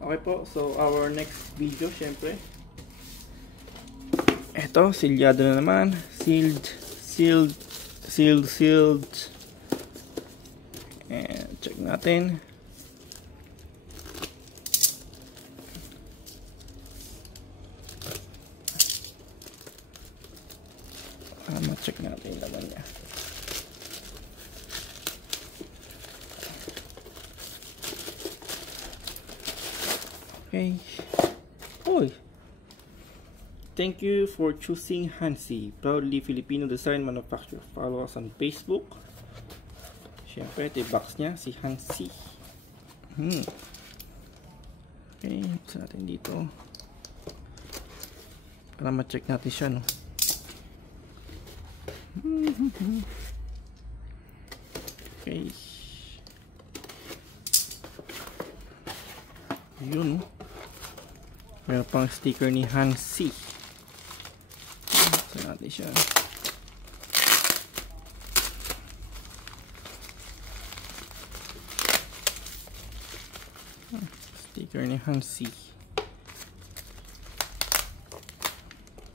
Okay po, so our next video, syempre. Eto, silyado na naman. Sealed. And check natin. Ma-check natin yung laman niya. Okay. Uy! Thank you for choosing Hansi, proudly Filipino design manufacturer. Follow us on Facebook. Siyempre, ito yung box niya, si Hansi. Okay, buksan natin dito. Para ma-check natin siya, no? Okay. Yun, no? Meron pang sticker ni Hansi. Buksan natin siya. Sticker ni Hansi.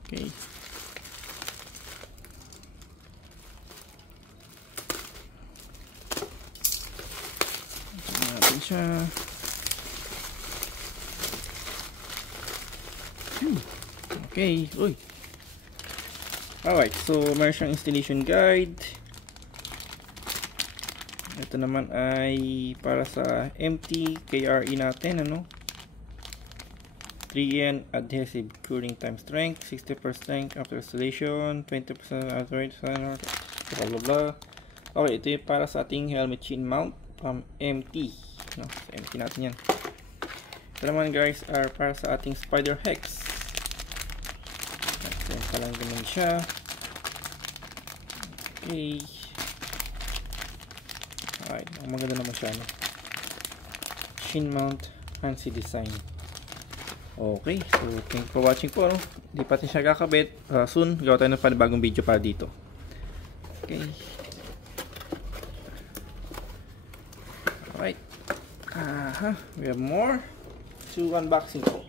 Okay. Buksan natin siya. Okay, uy. Alright, so meron siyang installation guide. Ito naman ay para sa empty KRE natin, ano? 3N adhesive cooling time strength, 60% after installation, 20% after installation, blah blah blah. Okay, ito yung para sa ating helmet chin mount from MT, no? So, MT natin yan. Ito naman guys are para sa ating spider hex. Yan pa lang naman siya. Okay. Alright, maganda naman siya, no? Chin mount Hansi design. Okay, so thank you for watching po, no? Hindi pa natin siya kakabit. Soon, gawa tayo ng panibagong video para dito. Okay. Alright. We have more to unboxing po.